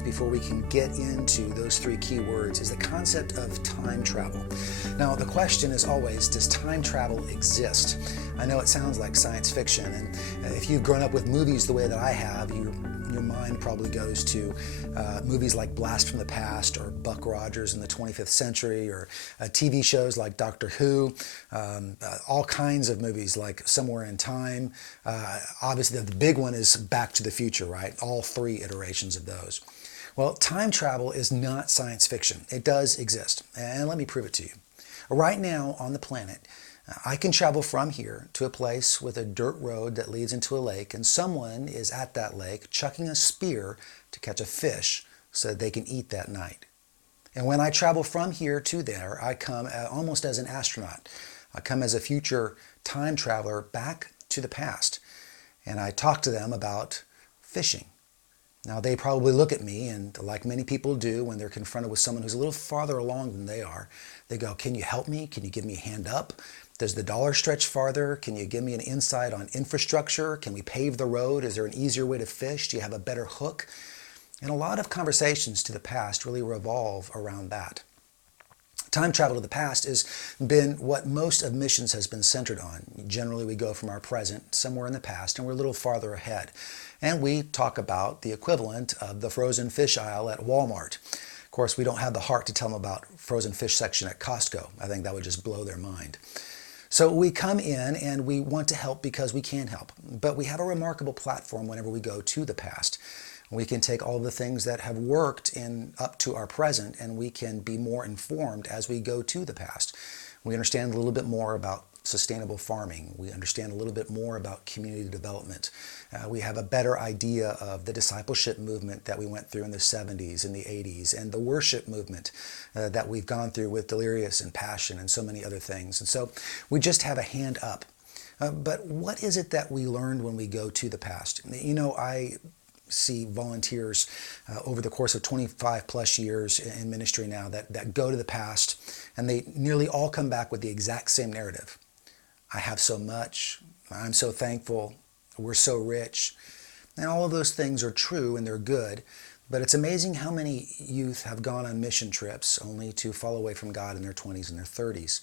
with before we can get into those three key words is the concept of time travel. Now, the question is always, does time travel exist? I know it sounds like science fiction, and if you've grown up with movies the way that I have, your mind probably goes to movies like Blast from the Past or Buck Rogers in the 25th Century, or TV shows like Doctor Who, all kinds of movies like Somewhere in Time. Obviously, the big one is Back to the Future, right? All three iterations of those. Well, time travel is not science fiction. It does exist, and let me prove it to you. Right now on the planet, I can travel from here to a place with a dirt road that leads into a lake, and someone is at that lake chucking a spear to catch a fish so that they can eat that night. And when I travel from here to there, I come almost as an astronaut. I come as a future time traveler back to the past, and I talk to them about fishing. Now, they probably look at me, and like many people do when they're confronted with someone who's a little farther along than they are, they go, "Can you help me? Can you give me a hand up? Does the dollar stretch farther? Can you give me an insight on infrastructure? Can we pave the road? Is there an easier way to fish? Do you have a better hook?" And a lot of conversations to the past really revolve around that. Time travel to the past has been what most of missions has been centered on. Generally, we go from our present somewhere in the past, and we're a little farther ahead. And we talk about the equivalent of the frozen fish aisle at Walmart. Of course, we don't have the heart to tell them about frozen fish section at Costco. I think that would just blow their mind. So we come in and we want to help because we can help. But we have a remarkable platform whenever we go to the past. We can take all of the things that have worked up to our present, and we can be more informed as we go to the past. We understand a little bit more about sustainable farming. We understand a little bit more about community development. We have a better idea of the discipleship movement that we went through in the 70s and the 80s, and the worship movement that we've gone through with Delirious and Passion and so many other things. And so we just have a hand up. But what is it that we learned when we go to the past? You know, I see volunteers over the course of 25 plus years in ministry now that go to the past, and they nearly all come back with the exact same narrative. I have so much, I'm so thankful, we're so rich. And all of those things are true and they're good, but it's amazing how many youth have gone on mission trips only to fall away from God in their 20s and their 30s.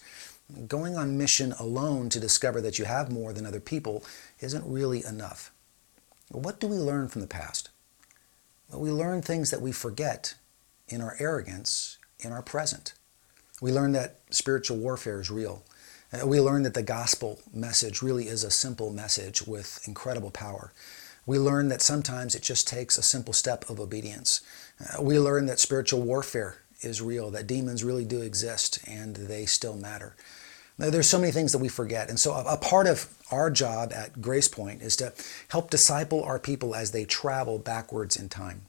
Going on mission alone to discover that you have more than other people isn't really enough. What do we learn from the past? Well, we learn things that we forget in our arrogance in our present. We learn that spiritual warfare is real. We learn that the gospel message really is a simple message with incredible power. We learn that sometimes it just takes a simple step of obedience. We learn that spiritual warfare is real, that demons really do exist, and they still matter. Now, there's so many things that we forget. And so a part of our job at Grace Point is to help disciple our people as they travel backwards in time.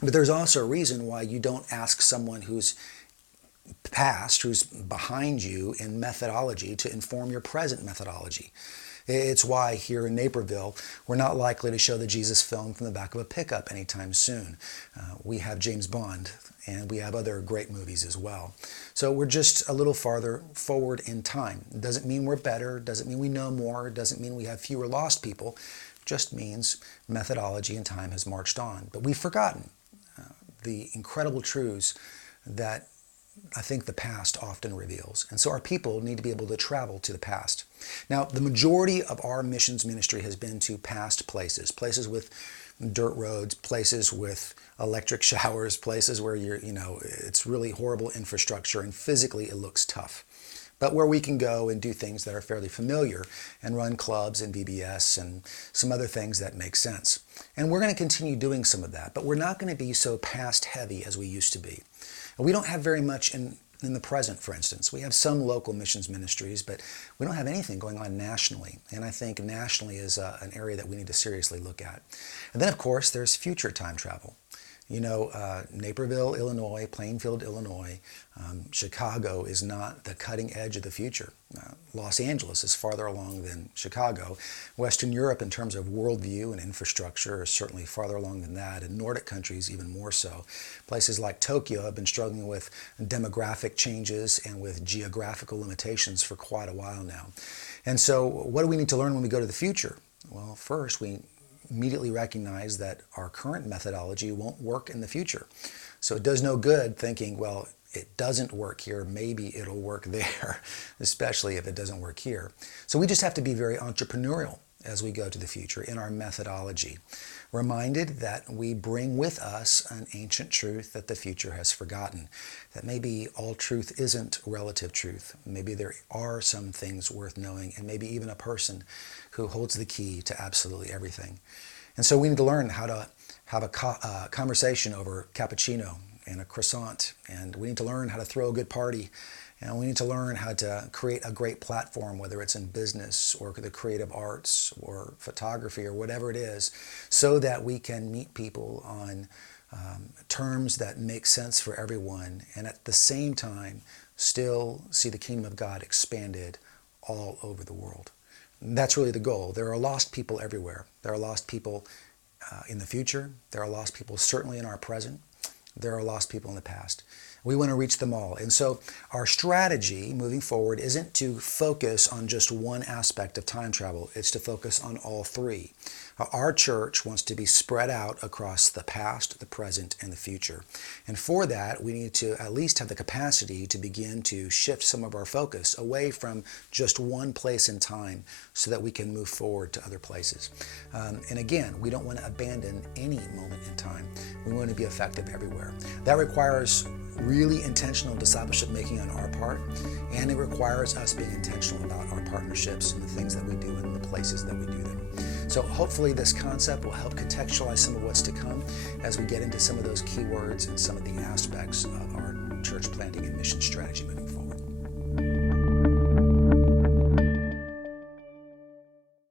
But there's also a reason why you don't ask someone who's past, who's behind you in methodology, to inform your present methodology. It's why here in Naperville, we're not likely to show the Jesus film from the back of a pickup anytime soon. We have James Bond, and we have other great movies as well. So we're just a little farther forward in time. It doesn't mean we're better, doesn't mean we know more, doesn't mean we have fewer lost people, just means methodology and time has marched on. But we've forgotten the incredible truths that I think the past often reveals. And so our people need to be able to travel to the past. Now, the majority of our missions ministry has been to past places, places with dirt roads, places with electric showers, places where it's really horrible infrastructure and physically it looks tough. But where we can go and do things that are fairly familiar and run clubs and VBS and some other things that make sense. And we're going to continue doing some of that, but we're not going to be so past heavy as we used to be. We don't have very much in the present, for instance. We have some local missions ministries, but we don't have anything going on nationally. And I think nationally is an area that we need to seriously look at. And then, of course, there's future time travel. Naperville, Illinois, Plainfield, Illinois, Chicago is not the cutting edge of the future. Los Angeles is farther along than Chicago. Western Europe, in terms of worldview and infrastructure, is certainly farther along than that, and Nordic countries even more so. Places like Tokyo have been struggling with demographic changes and with geographical limitations for quite a while now. And so what do we need to learn when we go to the future? Well, first, we immediately recognize that our current methodology won't work in the future. So it does no good thinking, well, it doesn't work here, maybe it'll work there, especially if it doesn't work here. So we just have to be very entrepreneurial as we go to the future in our methodology, reminded that we bring with us an ancient truth that the future has forgotten, that maybe all truth isn't relative truth. Maybe there are some things worth knowing, and maybe even a person who holds the key to absolutely everything. And so we need to learn how to have a conversation over cappuccino and a croissant, and we need to learn how to throw a good party, and we need to learn how to create a great platform, whether it's in business or the creative arts or photography or whatever it is, so that we can meet people on terms that make sense for everyone, and at the same time still see the kingdom of God expanded all over the world. And that's really the goal. There are lost people everywhere. There are lost people in the future. There are lost people certainly in our present. There are lost people in the past. We want to reach them all. And so our strategy moving forward isn't to focus on just one aspect of time travel. It's to focus on all three. Our church wants to be spread out across the past, the present, and the future. And for that, we need to at least have the capacity to begin to shift some of our focus away from just one place in time so that we can move forward to other places. And again, we don't want to abandon any moment in time. We want to be effective everywhere. That requires really intentional discipleship making on our part, and it requires us being intentional about our partnerships and the things that we do and the places that we do them. So hopefully this concept will help contextualize some of what's to come as we get into some of those key words and some of the aspects of our church planting and mission strategy moving forward.